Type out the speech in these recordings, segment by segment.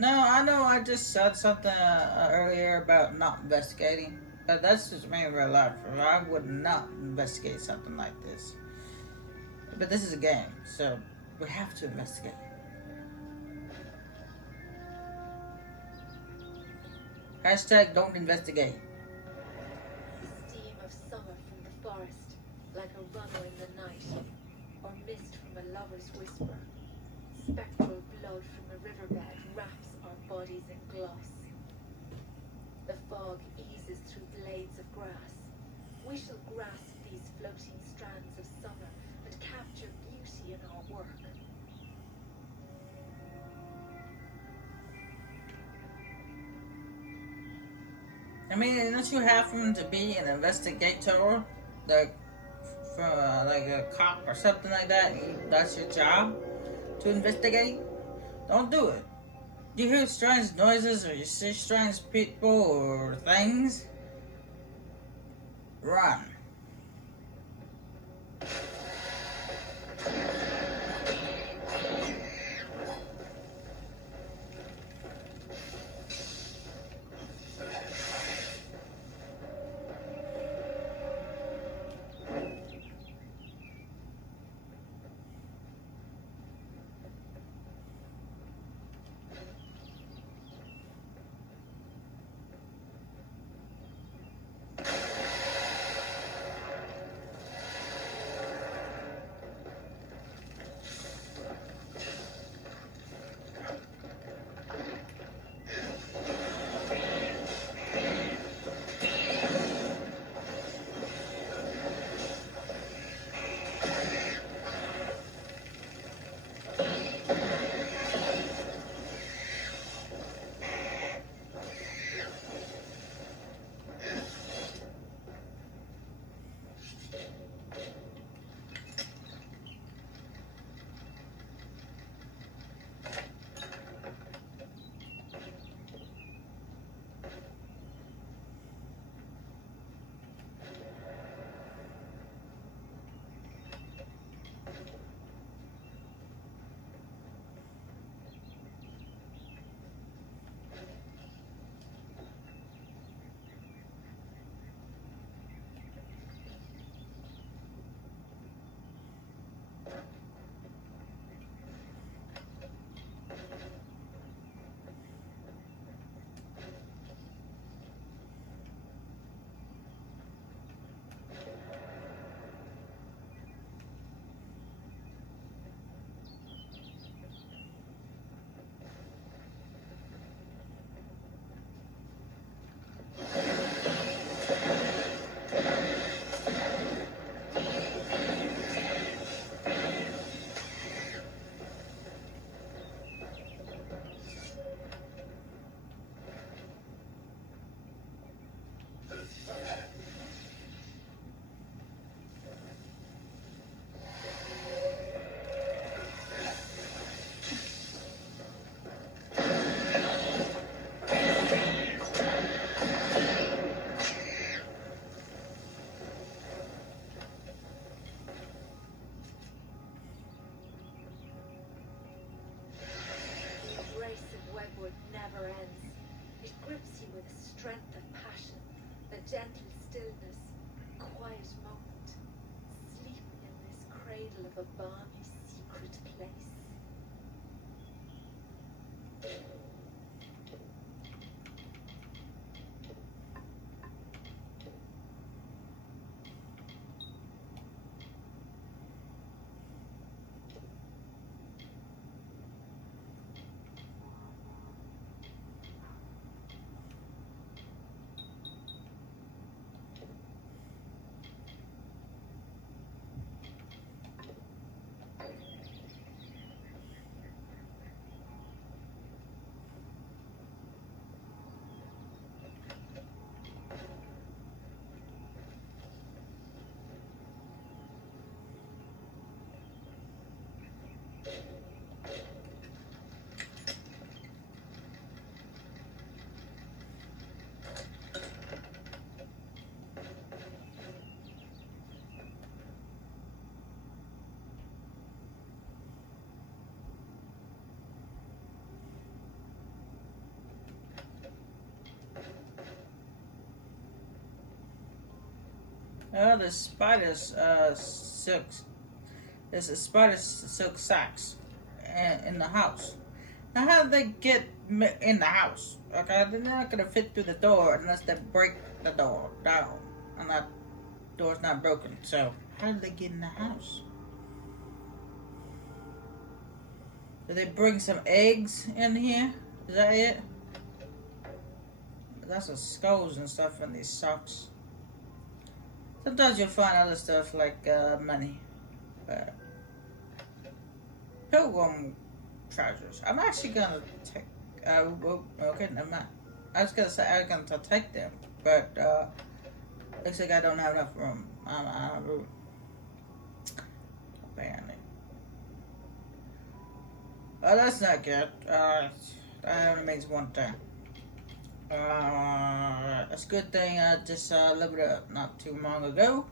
No, I know I just said something earlier about not investigating, but that's just me in real life. I would not investigate something like this. But this is a game, so we have to investigate. Hashtag don't investigate. Steam of summer from the forest, like a runner in the night, or mist from a lover's whisper. Spectral blood from the riverbed wraps our bodies in gloss. The fog eases through blades of grass. We shall grasp these floating strands of summer and capture beauty in our work. I mean, don't you happen to be an investigator, like like a cop or something like that? That's your job to investigate. Don't do it. You hear strange noises or you see strange people or things? Run. The abrasive webwood never ends. It grips you with a strength of passion, a gentle stillness, a quiet moment. Sleep in this cradle of a balmy, secret place. The spiders silks. There's a spider silk socks in the house. Now, how did they get in the house? Okay, they're not gonna fit through the door unless they break the door down, and that door's not broken. So, how did they get in the house? Did they bring some eggs in here? Is that it? That's some skulls and stuff in these socks. Sometimes you'll find other stuff like money. Pilgrim trousers. I'm actually gonna take. Okay, never mind. I was gonna say I was gonna take them, but looks like I don't have enough room. I'm out of room. Apparently. Oh, that's not good. That only means one thing. It's a good thing I just lived it up not too long ago.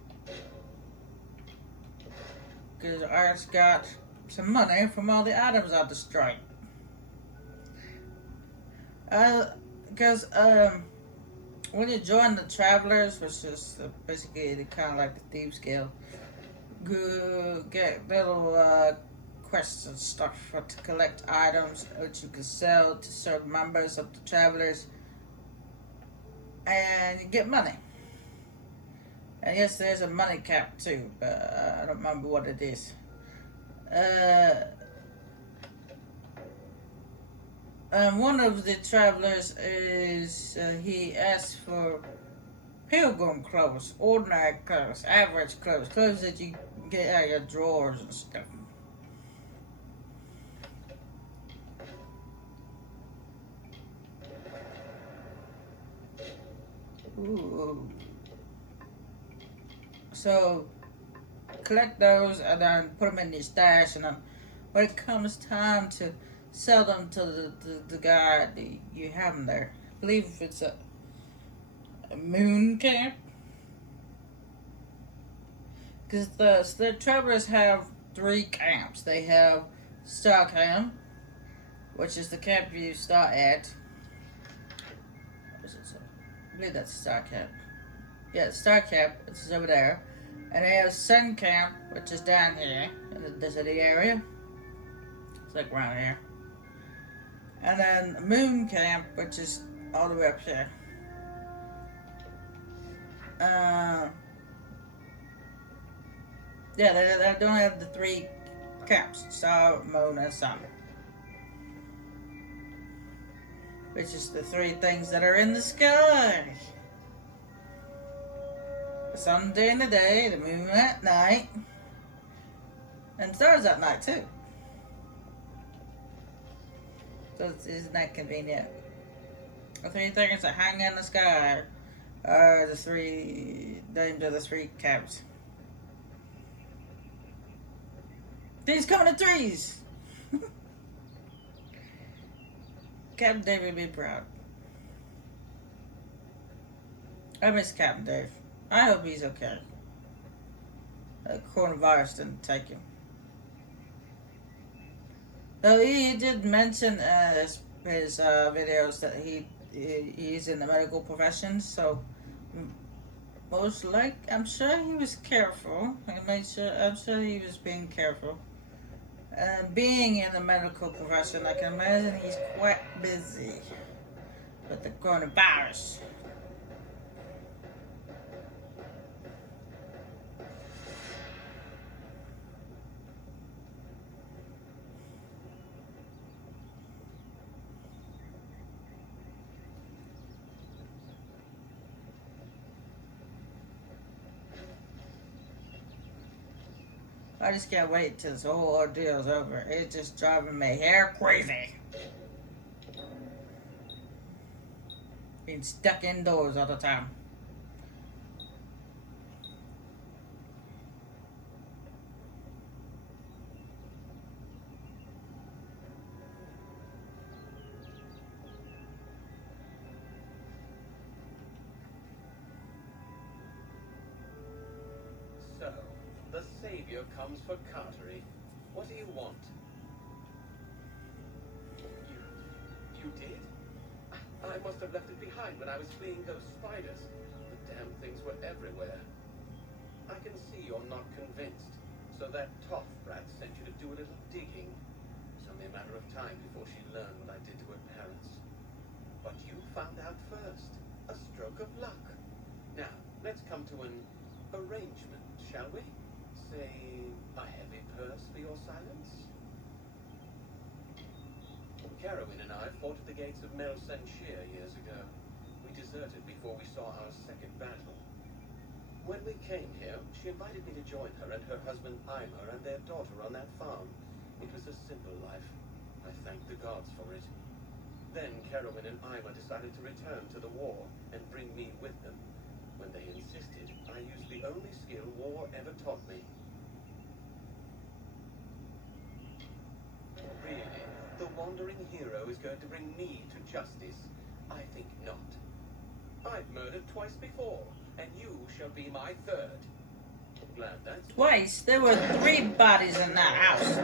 Because I just got some money from all the items I destroyed. Because when you join the Travelers, which is basically kind of like the Thieves Guild, you get little quests and stuff to collect items which you can sell to certain members of the Travelers, and you get money. And yes, there's a money cap too, but I don't remember what it is. One of the Travelers is he asked for pilgrim clothes, ordinary clothes, average clothes, clothes that you get out of your drawers and stuff. Ooh. So collect those and then put them in your stash, and then when it comes time to sell them to the guy, you have them there. I believe it's a moon camp. Because the Travelers have 3 camps. They have Star Camp, which is the camp you start at. What is it? I believe that's Star Camp. Yeah, Star Camp, which is over there. And they have Sun Camp, which is down here in the deserty area. It's like around here. And then Moon Camp, which is all the way up here. Yeah, they don't have the 3 camps: Star, Moon, and Sun. Which is the 3 things that are in the sky. The sun during the day, the moon at night, and stars at night too. So isn't that convenient? The 3 things that hang in the sky are the 3 names of the 3 camps. These coming to 3s! Captain Dave would be proud. I miss Captain Dave. I hope he's okay. Coronavirus didn't take him. Though he did mention his videos that he's in the medical profession, so I'm sure he was careful. I'm sure he was being careful. Being in the medical profession, I can imagine he's quite busy with the coronavirus. I just can't wait till this whole ordeal's over. It's just driving me hair crazy. Being stuck indoors all the time. So, the Savior comes for Cartery. What do you want? You did? I must have left it behind when I was fleeing those spiders. The damn things were everywhere. I can see you're not convinced. So that tough brat sent you to do a little digging. It's only a matter of time before she learned what I did to her parents. But you found out first. A stroke of luck. Now, let's come to an arrangement, shall we? Say, a heavy purse for your silence? Carowin and I fought at the gates of Mel Senshir years ago. We deserted before we saw our second battle. When we came here, she invited me to join her and her husband Eimer and their daughter on that farm. It was a simple life. I thank the gods for it. Then Carowin and Eimer decided to return to the war and bring me with them. When they insisted, I used the only skill war ever taught me. Really, the wandering hero is going to bring me to justice? I think not. I've murdered twice before, and you shall be my third. Glad that's... Twice? There were 3 bodies in that house.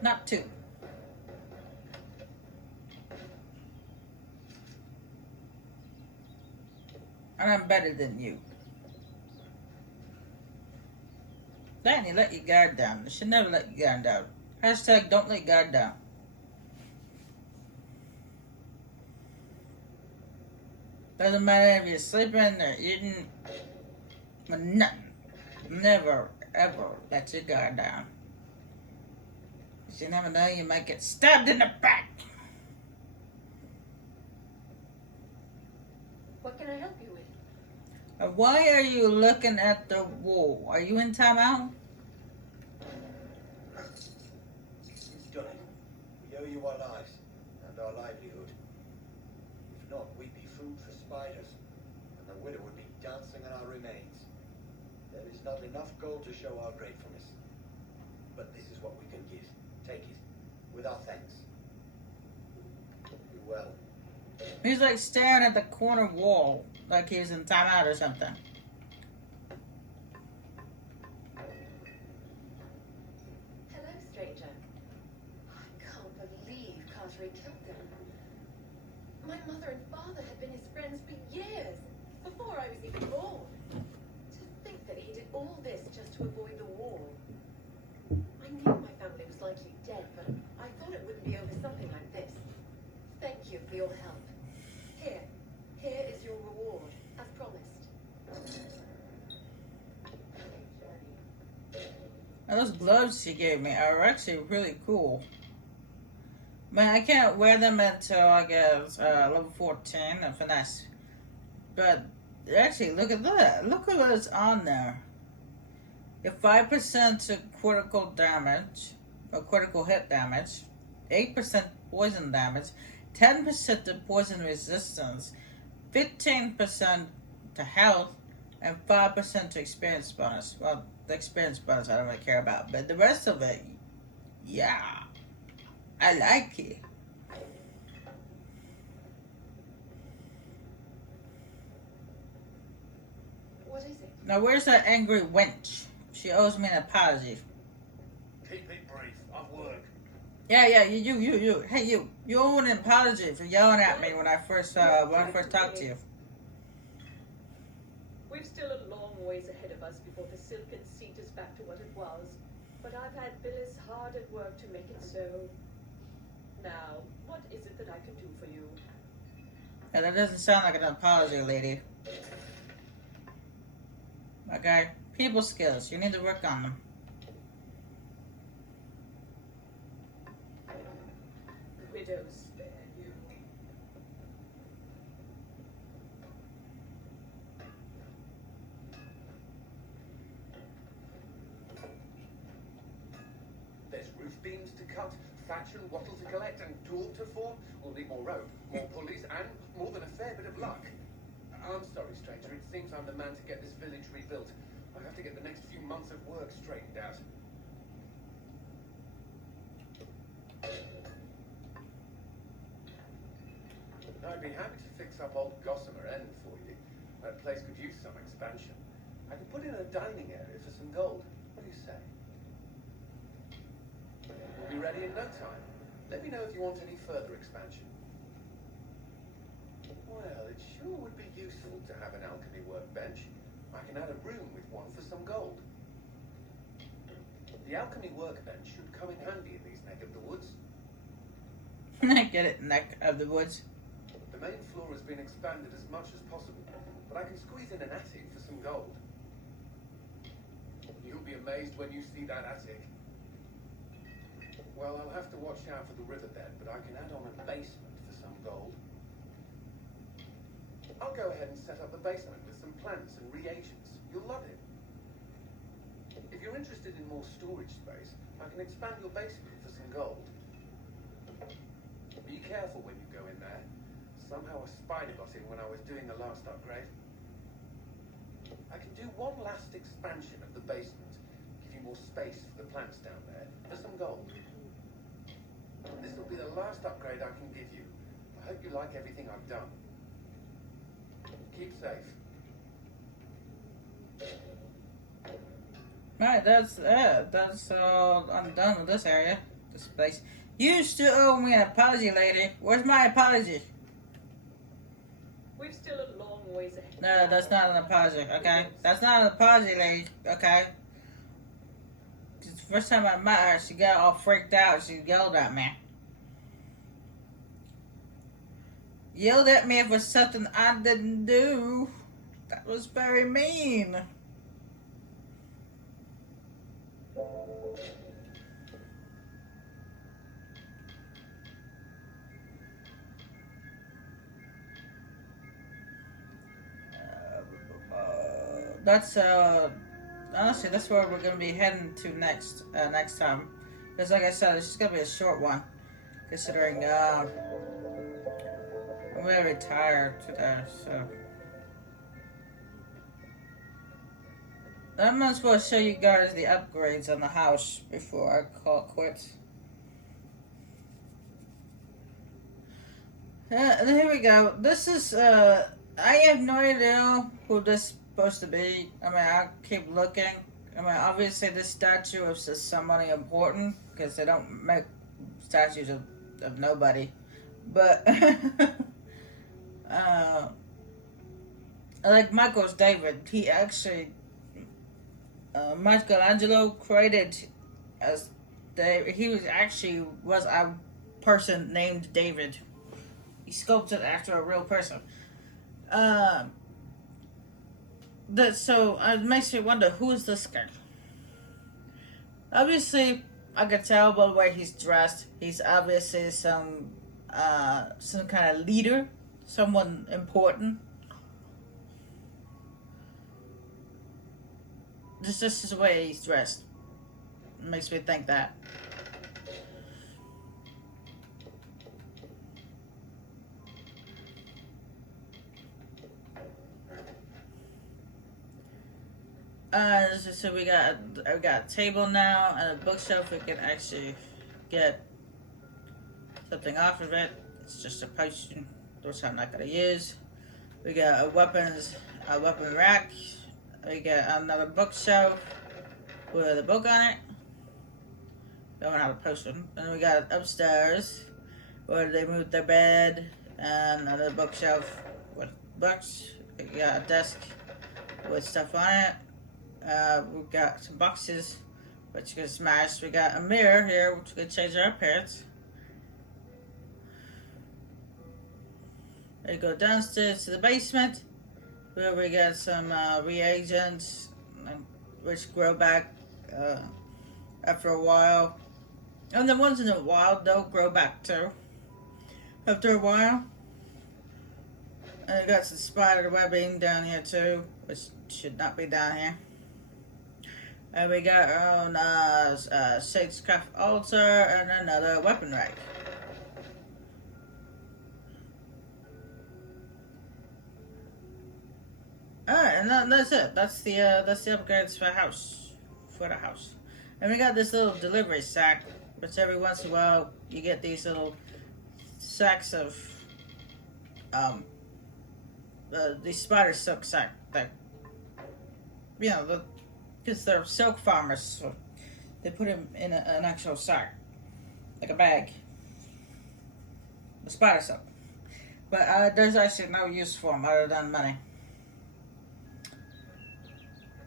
Not 2. And I'm better than you. Danny, let your guard down. You should never let your guard down. Hashtag don't let your guard down. Doesn't matter if you're sleeping or eating or nothing. Never, ever let your guard down. 'Cause you never know, you might get stabbed in the back. What can I help you with? Why are you looking at the wall? Are you in timeout? You've done it. We owe you our lives and our livelihood. If not, we'd be food for spiders, and the widow would be dancing on our remains. There is not enough gold to show our gratefulness. But this is what we can give. Take it, with our thanks. Be well. He's like staring at the corner wall, like he's in timeout or something. Hello, stranger. I can't believe Carteret killed them. My mother and father had been his friends for years, before I was even born. To think that he did all this just to avoid the war. I knew my family was likely dead, but I thought it wouldn't be over something like this. Thank you for your help. Here is your reward, as promised. And those gloves she gave me are actually really cool. Man, I can't wear them until I guess level 14 of finesse. But actually, look at that. Look at what's on there. You have 5% to critical damage, or critical hit damage, 8% poison damage, 10% to poison resistance, 15% to health, and 5% to experience bonus. Well, the experience bonus I don't really care about, but the rest of it, yeah, I like it. What is it? Now, where's that angry wench? She owes me an apology. Keep it brief. I've work. Yeah, you. Hey, you owe an apology for yelling at me when I first talked to you. We've still a long ways ahead of us before the silken seat is back to what it was. But I've had Billis hard at work to make it so. Now, what is it that I can do for you? Yeah, that doesn't sound like an apology, lady. Okay, people skills. You need to work on them. Widows spare you. There's roof beams to cut, thatch and wattle to collect, and door to form. We'll need more rope, more pulleys, and more than a fair bit of luck. I'm sorry, stranger. It seems I'm the man to get this village rebuilt. I have to get the next few months of work straightened out. I'd be happy to fix up old Gossamer End for you. That place could use some expansion. I could put in a dining area for some gold. What do you say? We'll be ready in no time. Let me know if you want any further expansion. Well, it sure would be useful to have an alchemy workbench. I can add a room with one for some gold. The alchemy workbench should come in handy in these neck of the woods. Get it, neck of the woods. The main floor has been expanded as much as possible, but I can squeeze in an attic for some gold. You'll be amazed when you see that attic. Well, I'll have to watch out for the riverbed, but I can add on a basement for some gold. I'll go ahead and set up the basement with some plants and reagents. You'll love it. If you're interested in more storage space, I can expand your basement for some gold. Be careful when you go in there. Somehow a spider got in when I was doing the last upgrade. I can do one last expansion of the basement, give you more space for the plants down there, for some gold. This will be the last upgrade I can give you. I hope you like everything I've done. Keep safe. Right, that's it. That's all I'm done with this area. This place. You still owe me an apology, lady. Where's my apology? We've still a long ways ahead. No, that's not an apology, okay? That's not an apology, lady, okay? 'Cause the first time I met her, she got all freaked out. She yelled at me. Yelled at me for something I didn't do. That was very mean. That's honestly, that's where we're gonna be heading to next time. Because like I said, it's just gonna be a short one, considering I'm very tired today. So I'm not supposed to show you guys the upgrades on the house before I call it quits. And here we go. This is I have no idea who this is supposed to be. I mean, I keep looking. I mean, obviously this statue is just somebody important because they don't make statues of nobody. But like Michael's David, he actually Michelangelo created as he was a person named David. He sculpted after a real person. So it makes me wonder, who is this guy? Obviously, I could tell by the way he's dressed. He's obviously some kind of leader, someone important. This is the way he's dressed. It makes me think that. So we got a table now and a bookshelf. We can actually get something off of it. It's just a potion, which I'm not gonna use. We got a weapon rack. We got another bookshelf with a book on it. Don't have a potion. And we got upstairs where they moved their bed and another bookshelf with books. We got a desk with stuff on it. We've got some boxes which you can smash. We got a mirror here which can change our appearance. We go downstairs to the basement where we got some reagents which grow back after a while. And the ones in the wild don't grow back too after a while. And we got some spider webbing down here too, which should not be down here. And we got our own Shadescraft altar and another weapon rack. Alright, and that's it. That's the upgrades for the house. And we got this little delivery sack, which every once in a while you get these little sacks of these spider silk sack that because they're silk farmers, so they put them in an actual sack, like a bag, the spider silk. But there's actually no use for them other than money.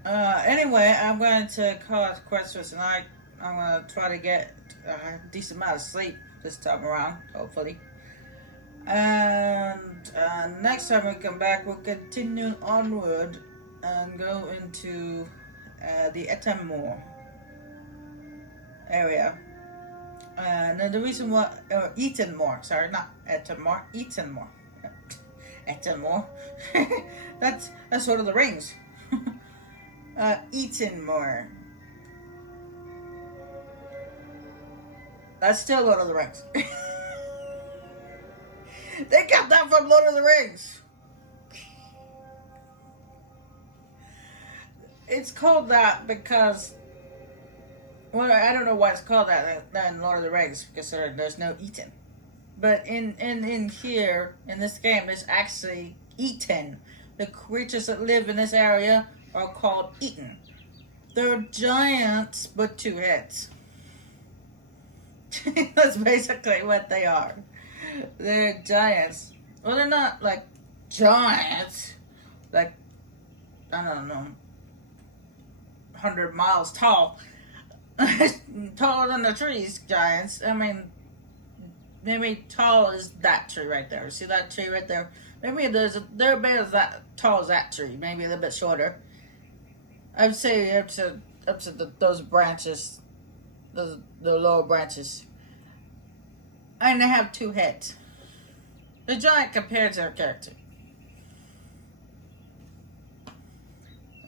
Anyway, I'm going to call it quits for tonight. I'm going to try to get a decent amount of sleep this time around, hopefully. And next time we come back, we'll continue onward and go into the Amalur area. And the reason why, Eatonmore, sorry, not Amalur, Eatonmore. Amalur. That's Lord of the Rings. Eatonmore. That's still Lord of the Rings. They got that from Lord of the Rings. It's called that because, well, I don't know why it's called that in Lord of the Rings, because there's no Eaton. But in here, in this game, there's actually Eaton. The creatures that live in this area are called Eaton. They're giants with 2 heads. That's basically what they are. They're giants. Well, they're not like giants. Like, I don't know, 100 miles tall. Taller than the trees, giants. I mean, maybe tall as that tree right there. See that tree right there? Maybe they're about as that tall as that tree. Maybe a little bit shorter. I'd say up to those branches, the lower branches. And they have 2 heads. The giant compared to their character.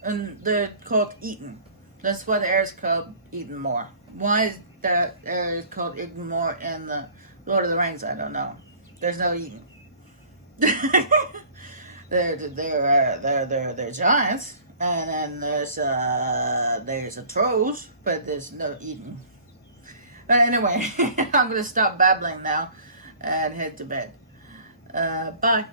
And they're called Eaton. That's why the area is called Eatonmore. Why is that area called Eatonmore in the Lord of the Rings? I don't know. There's no Eaton. they're giants, and then there's a trolls, but there's no Eaton. But anyway, I'm gonna stop babbling now and head to bed. Bye.